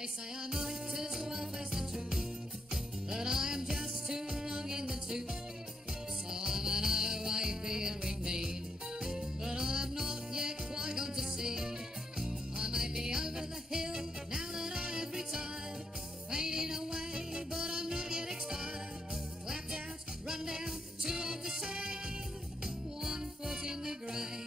They say I might as well face the truth, that I am just too long in the tooth. So I'm an OAP and we need, but I'm not yet quite gone to sea. I may be over the hill now that I have retired, fading away, but I'm not yet expired. Clapped out, run down, too old to save, 1 foot in the grave.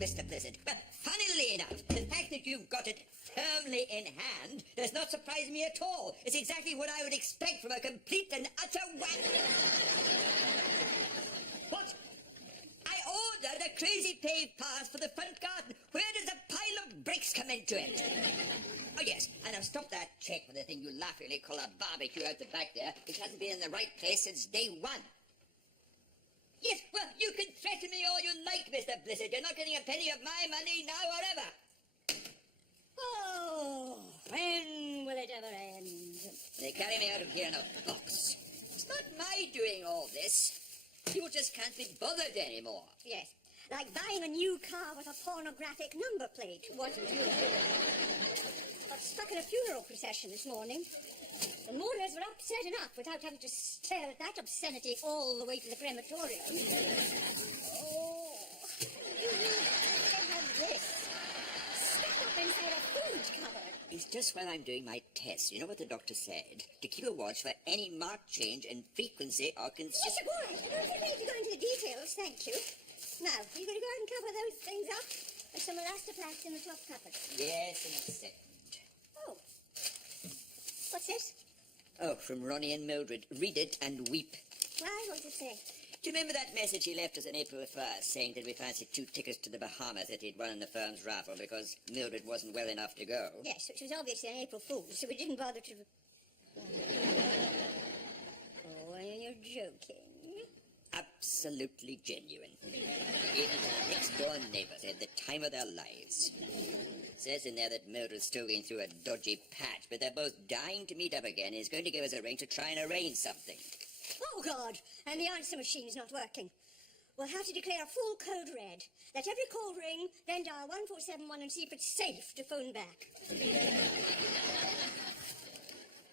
Mr. Blizzard. But funnily enough, the fact that you've got it firmly in hand does not surprise me at all. It's exactly what I would expect from a complete and utter whack. What? I ordered a crazy paved path for the front garden. Where does a pile of bricks come into it? Oh, yes, and I've stopped that check for the thing you laughingly call a barbecue out the back there, which hasn't been in the right place since day one. Yes, well, you can threaten me all you like, Mr. Blizzard. You're not getting a penny of my money now or ever. Oh, when will it ever end? They carry me out of here in a box. It's not my doing all this. You just can't be bothered anymore. Yes, like buying a new car with a pornographic number plate, wasn't you? Got stuck in a funeral procession this morning. The mourners were upset enough without having to stare at that obscenity all the way to the crematorium. Oh, you really have this. Stuck up inside a food cupboard. It's just while I'm doing my test. You know what the doctor said? To keep a watch for any marked change in frequency or consistency. Yes, boy. I don't think we need to go into the details, thank you. Now, are you going to go and cover those things up? There's some elastoplast in the top cupboard. Yes, in a second. Oh. What's this? Oh, from Ronnie and Mildred. Read it and weep. Why? What does it say? Do you remember that message he left us on April 1st, saying that we fancied 2 tickets to the Bahamas that he'd won in the firm's raffle because Mildred wasn't well enough to go? Yes, which was obviously an April Fool, so we didn't bother to... Oh, you're joking. Absolutely genuine. Even the next-door neighbours had the time of their lives. Says in there that Mildred's still going through a dodgy patch, but they're both dying to meet up again and he's going to give us a ring to try and arrange something. Oh, God! And the answer machine's not working. We'll have to declare a full code red. Let every call ring, then dial 1471 and see if it's safe to phone back.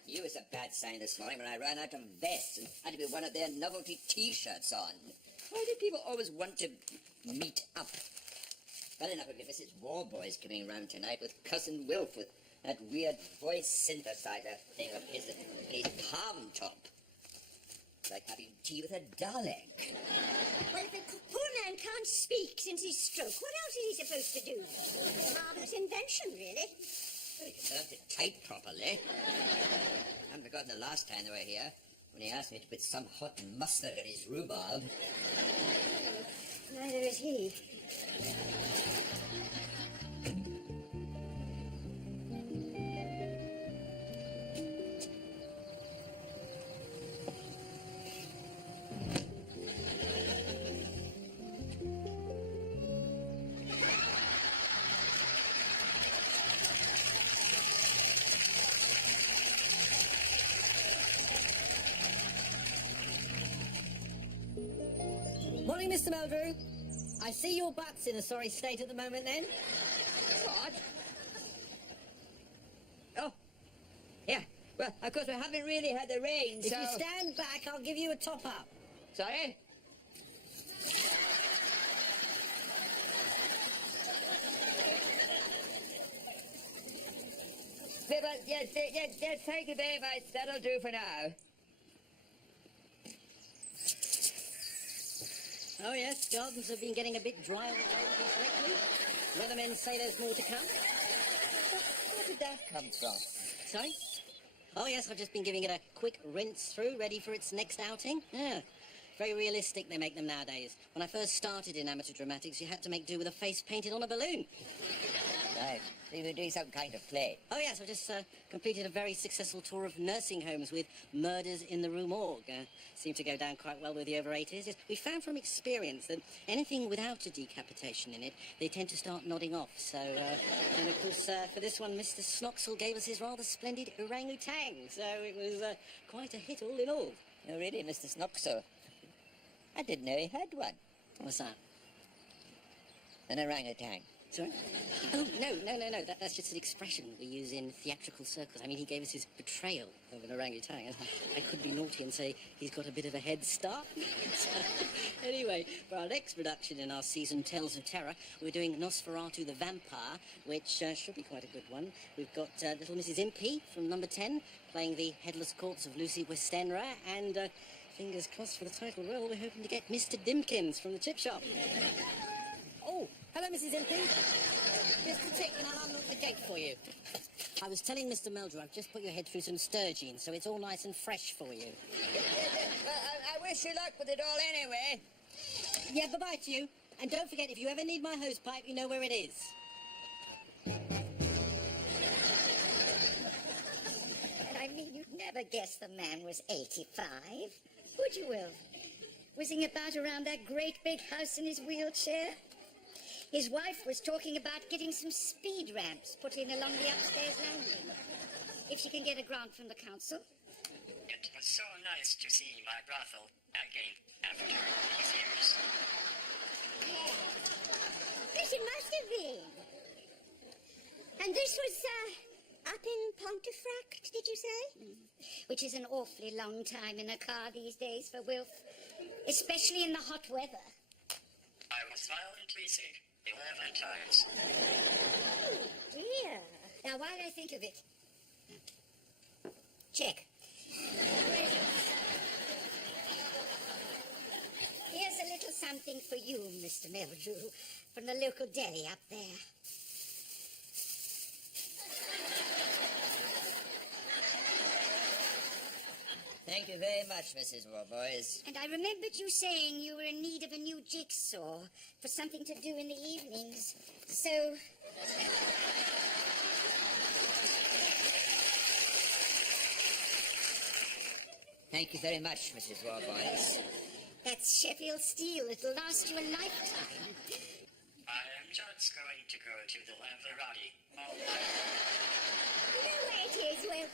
You was a bad sign this morning when I ran out of vests and had to be one of their novelty T-shirts on. Why do people always want to meet up? Well enough if Mrs. Warboy's coming round tonight with Cousin Wilf with that weird voice synthesizer thing of his and his palm top. It's like having tea with a Dalek. Well, if the poor man can't speak since his stroke, what else is he supposed to do? Marvellous invention, really. Well, he can learn to type properly. I haven't forgotten the last time they were here, when he asked me to put some hot mustard in his rhubarb. Neither is he. Morning, Mr. Meldrew. I see your butt's in a sorry state at the moment, then. What? Oh, yeah. Well, of course, we haven't really had the rain, If so... you stand back, I'll give you a top-up. Sorry? Yes, thank you very much. That'll do for now. Oh, yes, gardens have been getting a bit dry on the shoulders lately. Weathermen say there's more to come. Where did that come from? Sorry? Oh, yes, I've just been giving it a quick rinse through, ready for its next outing. Yeah, very realistic they make them nowadays. When I first started in amateur dramatics, you had to make do with a face painted on a balloon. Right. So you were doing some kind of play. Oh, yes, I just completed a very successful tour of nursing homes with murders in the Rue Morgue. Seemed to go down quite well with the over 80s. Yes, we found from experience that anything without a decapitation in it, they tend to start nodding off. So, and of course, for this one, Mr. Snoxel gave us his rather splendid orangutan. So it was quite a hit all in all. Oh, really, Mr. Snoxel? I didn't know he had one. What's that? An orangutan. Sorry? Oh, no. That's just an expression we use in theatrical circles. I mean, he gave us his portrayal of an orangutan. I could be naughty and say he's got a bit of a head start. So, anyway, for our next production in our season Tales of Terror, we're doing Nosferatu the Vampire, which should be quite a good one. We've got little Mrs. Impey from number 10 playing the headless corpse of Lucy Westenra, and fingers crossed for the title role, we're hoping to get Mr. Dimkins from the chip shop. Oh, hello, Mrs. Impey. Just a tick and I'll unlock the gate for you. I was telling Mr. Meldrew I've just put your head through some sturgeon, so it's all nice and fresh for you. Well, I wish you luck with it all anyway. Yeah, bye-bye to you. And don't forget, if you ever need my hose pipe, you know where it is. I mean, you'd never guess the man was 85. Would you, Will? Whizzing about around that great big house in his wheelchair. His wife was talking about getting some speed ramps put in along the upstairs landing. If she can get a grant from the council. It was so nice to see my brothel again after these years. Yes, it must have been. And this was, up in Pontefract, did you say? Which is an awfully long time in a car these days for Wilf. Especially in the hot weather. I was violently sick 11 times. Oh, dear. Now, while I think of it... Check. Here's a little something for you, Mr. Meldrew, from the local deli up there. Thank you very much, Mrs. Warboys. And I remembered you saying you were in need of a new jigsaw for something to do in the evenings. So... Thank you very much, Mrs. Warboys. That's Sheffield steel. It'll last you a lifetime. I am just going to go to the Lavarati. Oh, You know where it is, Will?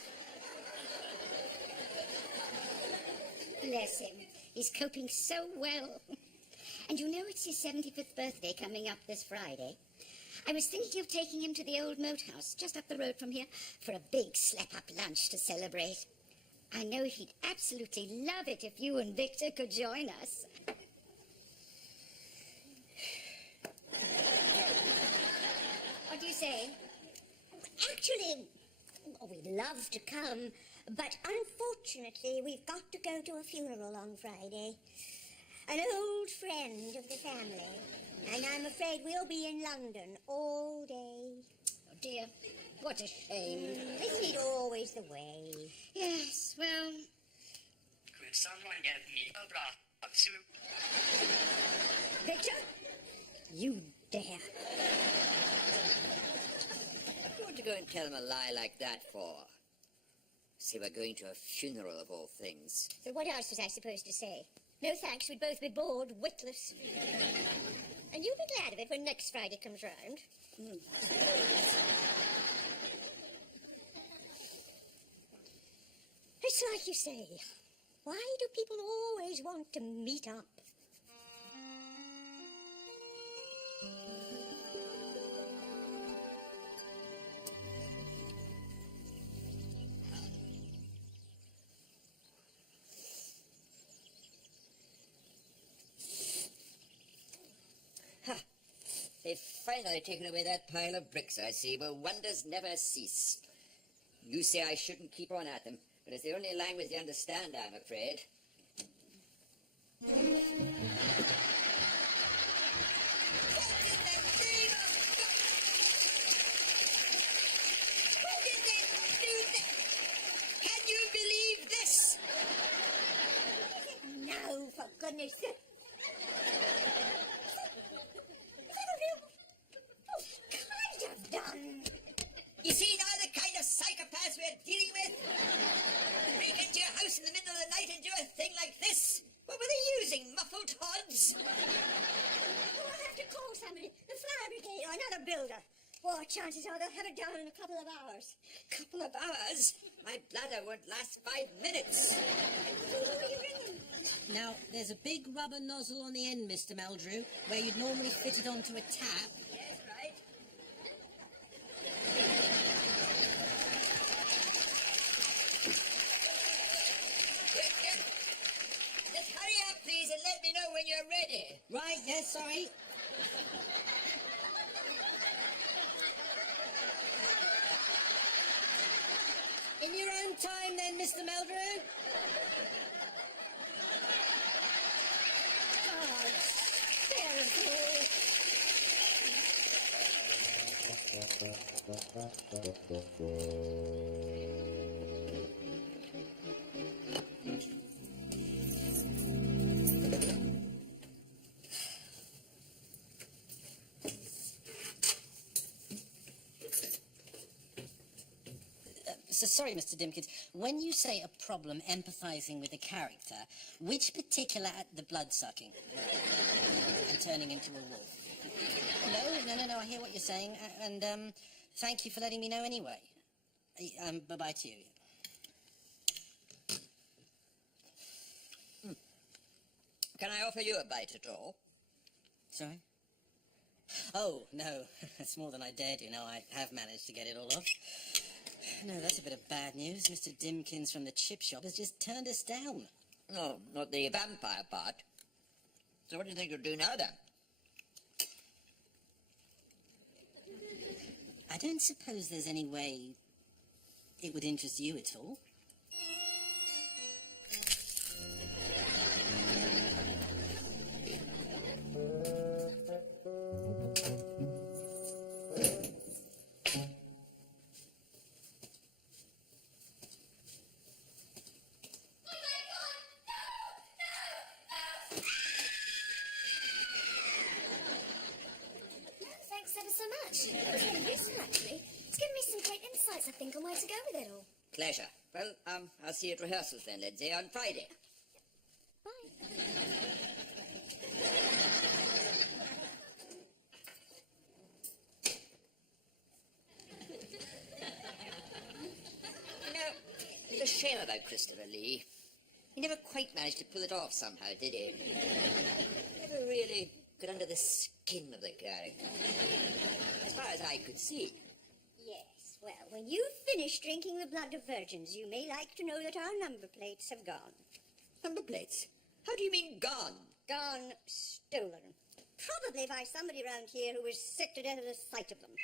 Bless him. He's coping so well. And you know it's his 75th birthday coming up this Friday. I was thinking of taking him to the old moat house just up the road from here for a big slap-up lunch to celebrate. I know he'd absolutely love it if you and Victor could join us. What do you say? Actually, we'd love to come, but unfortunately we've got to go to a funeral on Friday. An old friend of the family. And I'm afraid we'll be in London all day. Oh dear, what a shame. Isn't it always the way? Yes, well... could someone get me a broth of soup? Victor? You dare. What do you want to go and tell him a lie like that for? Say we're going to a funeral of all things. So what else was I supposed to say? No thanks, we'd both be bored, witless. And you'll be glad of it when next Friday comes round. It's like you say. Why do people always want to meet up? They've finally taken away that pile of bricks, I see, but wonders never cease. You say I shouldn't keep on at them, but it's the only language they understand, I'm afraid. Can you believe this? No, for goodness sake. What kind of done? with? Break into your house in the middle of the night and do a thing like this? What were they using, muffled hods? Oh, I'll have to call somebody. The fire brigade or another builder. Oh, chances are they'll have it down in a couple of hours. Couple of hours? My bladder won't last 5 minutes. Who will you ring them? Now, there's a big rubber nozzle on the end, Mr. Meldrew, where you'd normally fit it onto a tap. Yes, right. Just hurry up, please, and let me know when you're ready. Right, yes, sorry. In your own time, then, Mr. Meldrew. Oh, terrible. So sorry, Mr. Dimkins. When you say a problem empathising with a character, which particular the blood-sucking and turning into a wolf? No, I hear what you're saying, and thank you for letting me know anyway. Bye-bye to you. Can I offer you a bite at all? Sorry? Oh, no, that's more than I dare do. No, I have managed to get it all off. No, that's a bit of bad news. Mr. Dimkins from the chip shop has just turned us down. No, not the vampire part. So what do you think you'll do now, then? I don't suppose there's any way it would interest you at all. Thanks ever so much. It was really useful, actually. It's given me some great insights, I think, on where to go with it all. Pleasure. Well, I'll see you at rehearsals then, Lindsay, on Friday. Bye. You know, it's a shame about Christopher Lee. He never quite managed to pull it off somehow, did he? Never really got under the skin of the character. As far as I could see. Yes, well, when you finish drinking the blood of virgins, you may like to know that our number plates have gone. Number plates? How do you mean gone? Gone stolen. Probably by somebody around here who was sick to death at the sight of them.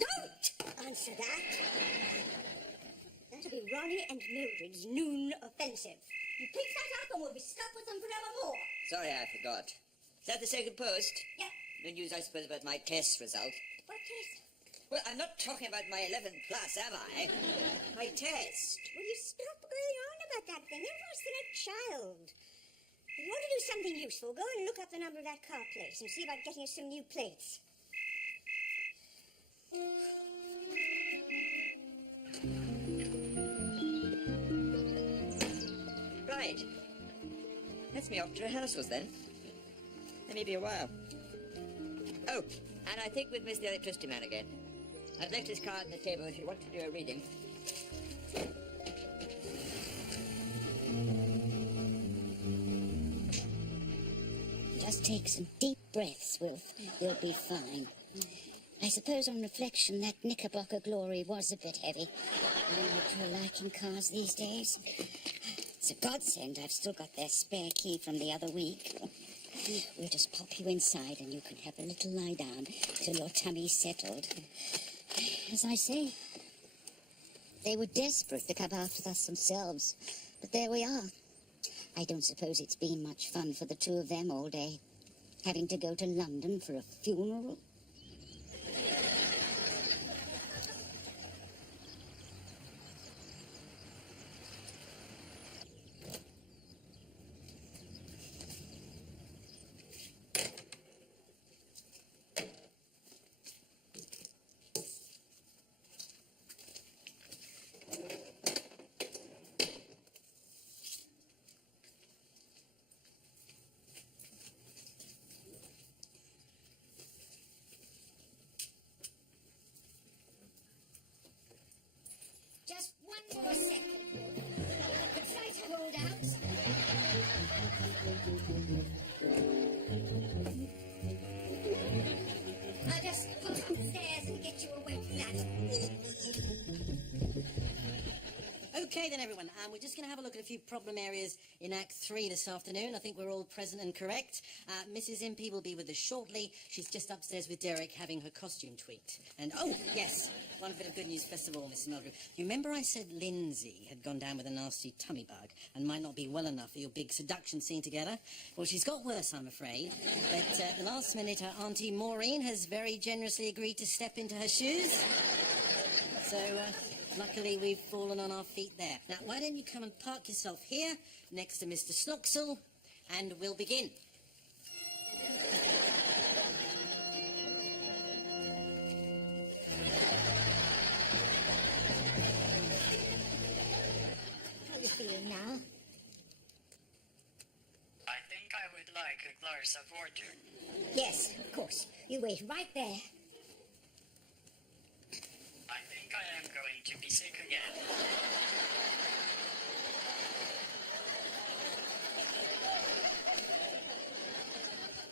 Don't answer that. That'll be Ronnie and Mildred's noon offensive. You pick that up and we'll be stuck with them forevermore. Sorry, I forgot. Is that the second post? Yeah. No news, I suppose, about my test result. What test? Well, I'm not talking about my 11 plus, am I? My test. Will you stop going on about that thing? You're worse than a child. If you want to do something useful, go and look up the number of that car place and see about getting us some new plates. Right. That's me off to rehearsals then. There may be a while. Oh, and I think we've missed the electricity man again. I've left his card on the table if you want to do a reading. Just take some deep breaths, Wilf. You'll be fine. I suppose on reflection that Knickerbocker glory was a bit heavy. I'm not sure liking cars these days. It's a godsend I've still got their spare key from the other week. We'll just pop you inside and you can have a little lie down till your tummy's settled. As I say, they were desperate to come after us themselves, but there we are. I don't suppose it's been much fun for the two of them all day, having to go to London for a funeral. Okay then, everyone. We're just going to have a look at a few problem areas in Act 3 this afternoon. I think we're all present and correct. Mrs. Impey will be with us shortly. She's just upstairs with Derek having her costume tweaked. And, oh, yes, one bit of good news first of all, Mrs. Meldrew. You remember I said Lindsay had gone down with a nasty tummy bug and might not be well enough for your big seduction scene together? Well, she's got worse, I'm afraid. But at the last minute, her auntie Maureen has very generously agreed to step into her shoes. So, luckily, we've fallen on our feet there. Now, why don't you come and park yourself here, next to Mr. Snoxel, and we'll begin. How are you feeling now? I think I would like a glass of water. Yes, of course. You wait right there. I think I am going to be sick again.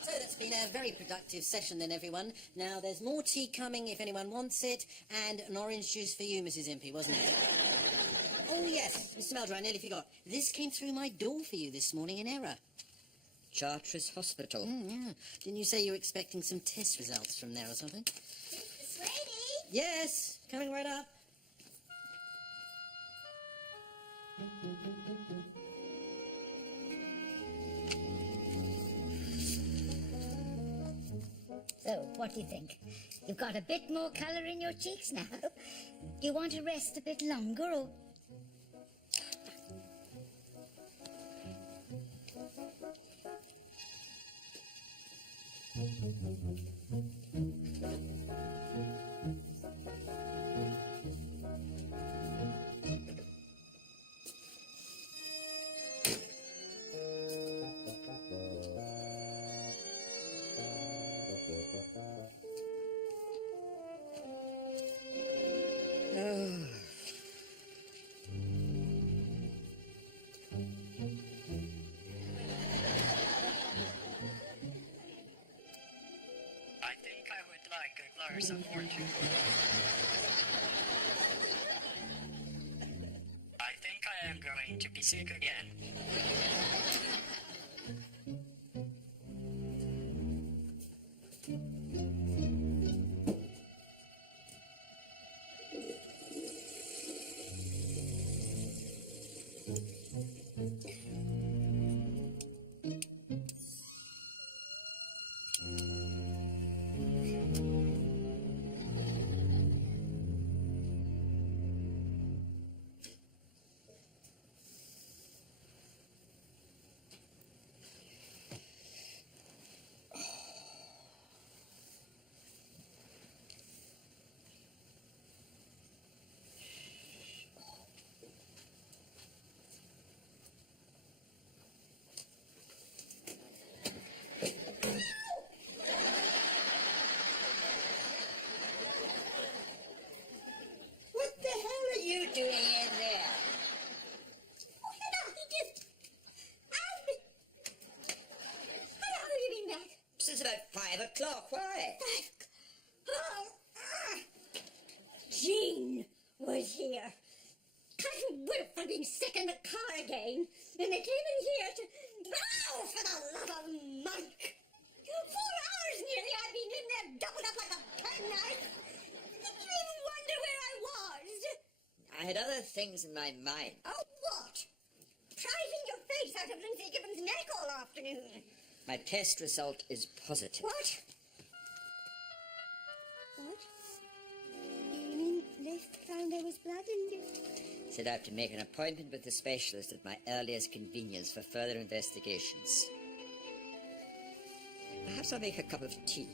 So that's been a very productive session then, everyone. Now, there's more tea coming if anyone wants it, and an orange juice for you, Mrs. Impey, wasn't it? Oh, yes, Mr. Meldrew, I nearly forgot. This came through my door for you this morning in error. Chartres Hospital. Yeah. Didn't you say you were expecting some test results from there or something? Sweetie! Yes, coming right up. So, what do you think? You've got a bit more colour in your cheeks now. Do you want to rest a bit longer, or... I think I would like a glass of water. I think I am going to be sick again. What the hell are you doing in there? Oh, hello, he just... How long have you been back? Since about 5 o'clock. Why? Jean was here. Cousin Wilfred being sick in the car again, and they came in here to... Oh, for the love of Mike! 4 hours nearly I've been in there doubled up like a penknife. Did you even wonder where I was? I had other things in my mind. Oh, what? Prizing your face out of Lindsay Gibbons' neck all afternoon. My test result is positive. What? What? You mean they found there was blood in you? Said I have to make an appointment with the specialist at my earliest convenience for further investigations. Perhaps I'll make a cup of tea.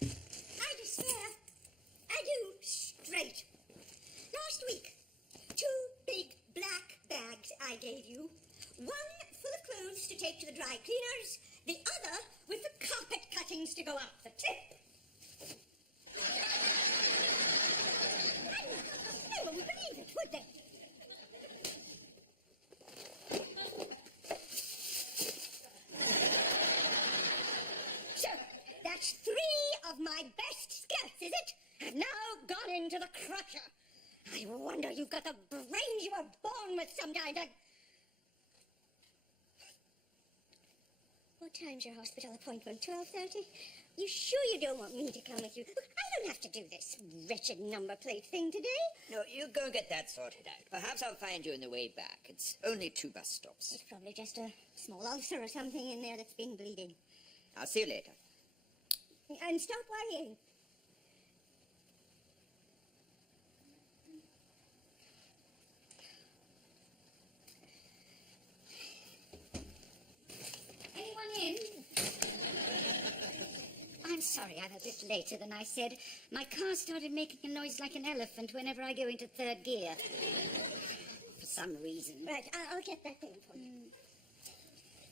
I despair. I do straight. Last week, 2 big black bags I gave you. One full of clothes to take to the dry cleaners, the other with the carpet cuttings to go up the tip. No one would believe it, would they? So, that's 3 of my best birth, is it? Have now gone into the crusher. I wonder you've got the brains you were born with sometimes. What time's your hospital appointment? 12:30? You sure you don't want me to come with you? Look, I don't have to do this wretched number plate thing today. No, you go and get that sorted out. Perhaps I'll find you on the way back. It's only 2 bus stops. It's probably just a small ulcer or something in there that's been bleeding. I'll see you later. And stop worrying. Anyone in? I'm sorry I'm a bit later than I said. My car started making a noise like an elephant whenever I go into 3rd gear. For some reason. Right, I'll get that thing for you.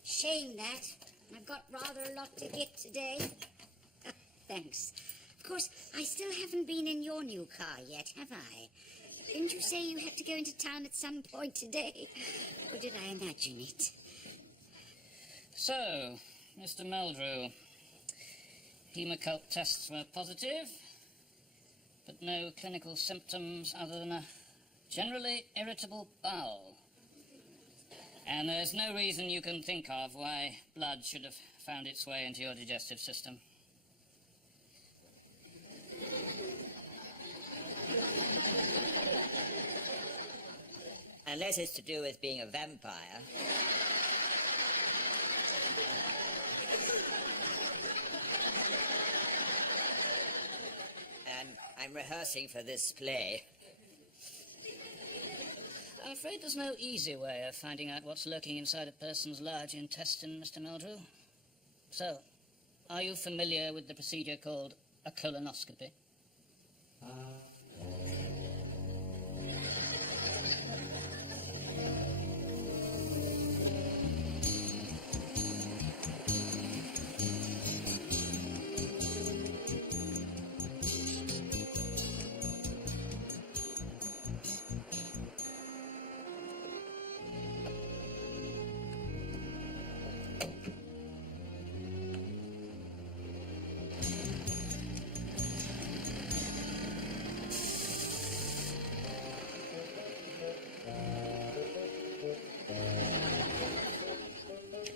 Shame that. I've got rather a lot to get today. Thanks. Of course, I still haven't been in your new car yet, have I? Didn't you say you had to go into town at some point today? Or did I imagine it? So, Mr. Meldrew, hemoccult tests were positive, but no clinical symptoms other than a generally irritable bowel. And there's no reason you can think of why blood should have found its way into your digestive system. Unless it's to do with being a vampire. And I'm rehearsing for this play. I'm afraid there's no easy way of finding out what's lurking inside a person's large intestine, Mr. Meldrew. So, are you familiar with the procedure called a colonoscopy?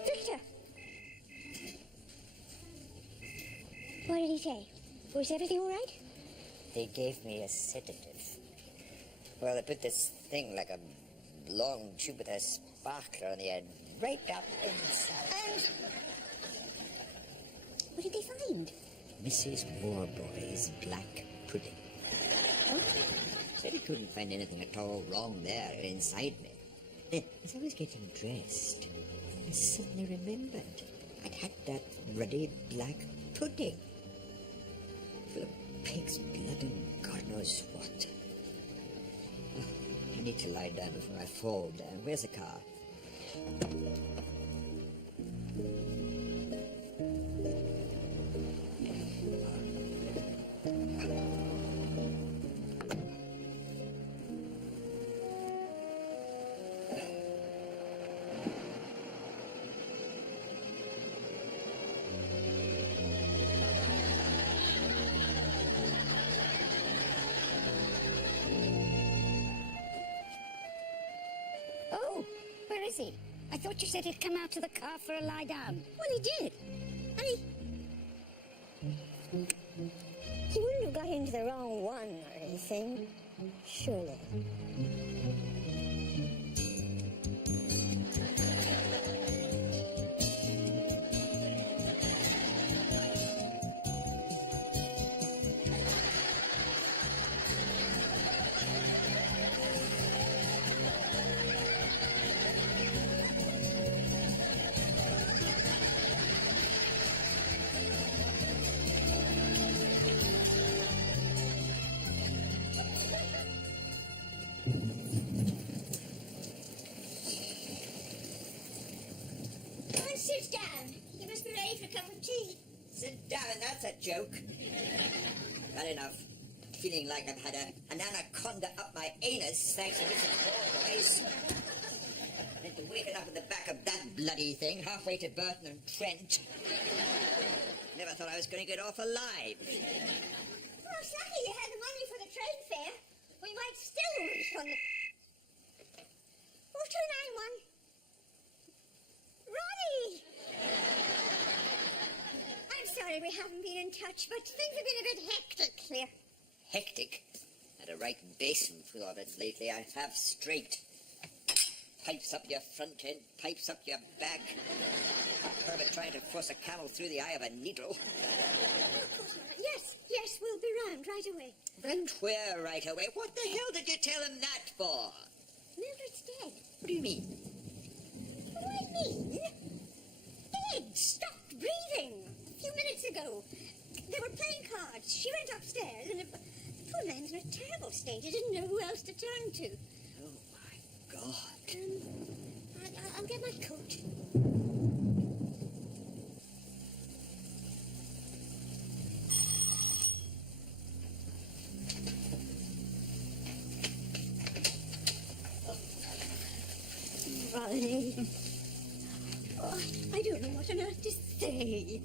Victor! What did he say? Was everything all right? They gave me a sedative. Well, they put this thing like a long tube with a sparkler on the end right up inside. And what did they find? Mrs. Warboy's black pudding. What? Said he couldn't find anything at all wrong there inside me. Then, as I was getting dressed, I suddenly remembered I'd had that ruddy black pudding. Full of pig's blood and God knows what. Oh, I need to lie down before I fall down. Where's the car? Oh, where is he? I thought you said he'd come out to the car for a lie down. Well, he did. And he wouldn't have got into the wrong one or anything. Surely. Come on, sit down. You must be ready for a cup of tea. Sit down, that's a joke. I've had enough. Feeling like I've had an anaconda up my anus thanks to Mrs. Boys. And to waken up in the back of that bloody thing halfway to Burton and Trent. Never thought I was going to get off alive. Well, it's lucky you had the money for the train fare. We might still reach on the... 4291. Ronnie! I'm sorry we haven't been in touch, but things have been a bit hectic here. Hectic? Had a right basin full of it lately, I have straight. Pipes up your front end, pipes up your back. A hermit trying to force a camel through the eye of a needle. Of course not. Yes, we'll be round right away. And where right away? What the hell did you tell him that for? Mildred's dead. What do you mean? What do I mean? Dead. Stopped breathing. A few minutes ago. They were playing cards. She went upstairs and the poor man's in a terrible state. He didn't know who else to turn to. Oh, my God. I'll get my coat. Ronnie. Oh, I don't know what on earth to say.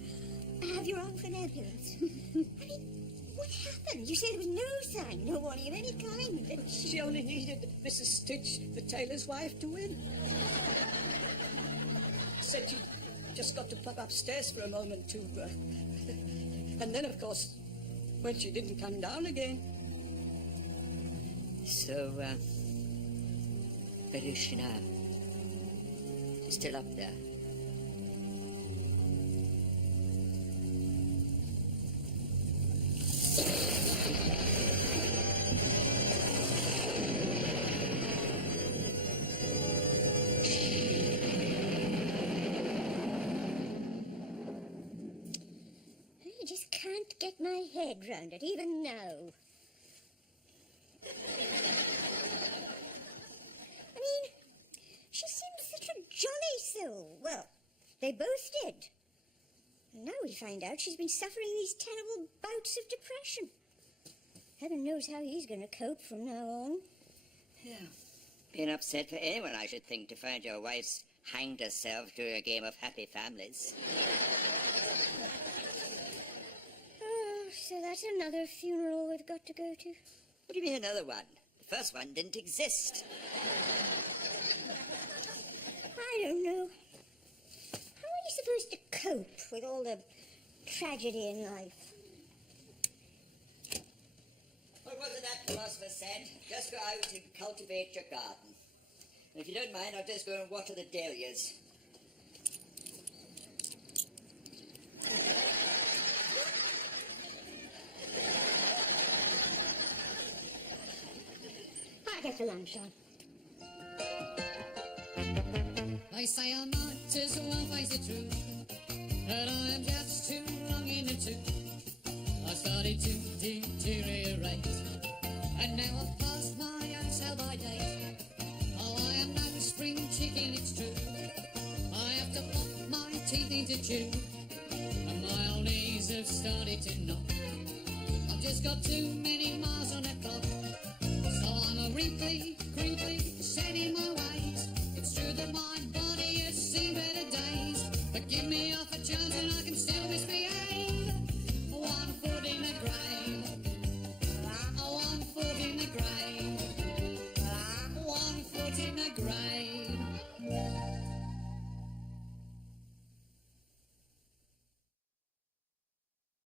Have you rung for an ambulance? I mean, what happened? You said there was no sign, no warning of any kind. She only needed Mrs. Stitch, the tailor's wife, to win. Said she just got to pop upstairs for a moment to... and then, of course, when she didn't come down again. So, where is she now? She's still up there. I just can't get my head round it, even now. I mean, she seems such a jolly soul. Well, they both did. And now we find out she's been suffering these terrible bouts of depression. Heaven knows how he's going to cope from now on. Yeah. Being upset for anyone, I should think, to find your wife's hanged herself during a game of happy families. Oh, so that's another funeral we've got to go to. What do you mean another one? The first one didn't exist. I don't know. How are you supposed to cope with all the tragedy in life? What was it that philosopher said? Just go out and cultivate your garden. And if you don't mind, I'll just go and water the dahlias. I'll get the lunch on. They say I might as well face the truth, that I am just too long in the tooth. I started to deteriorate, and now I've passed my own sell-by date. Oh, I am no spring chicken, it's true. I have to pop my teeth into chew, and my old knees have started to knock. I've just got too many miles on the clock, so I'm a wrinkly, crinkly, set in my ways. It's true that my body has seen better days, but give me half a chance and I can still misbehave. 1 foot in the grave, 1 foot in the grave, 1 foot in the grave.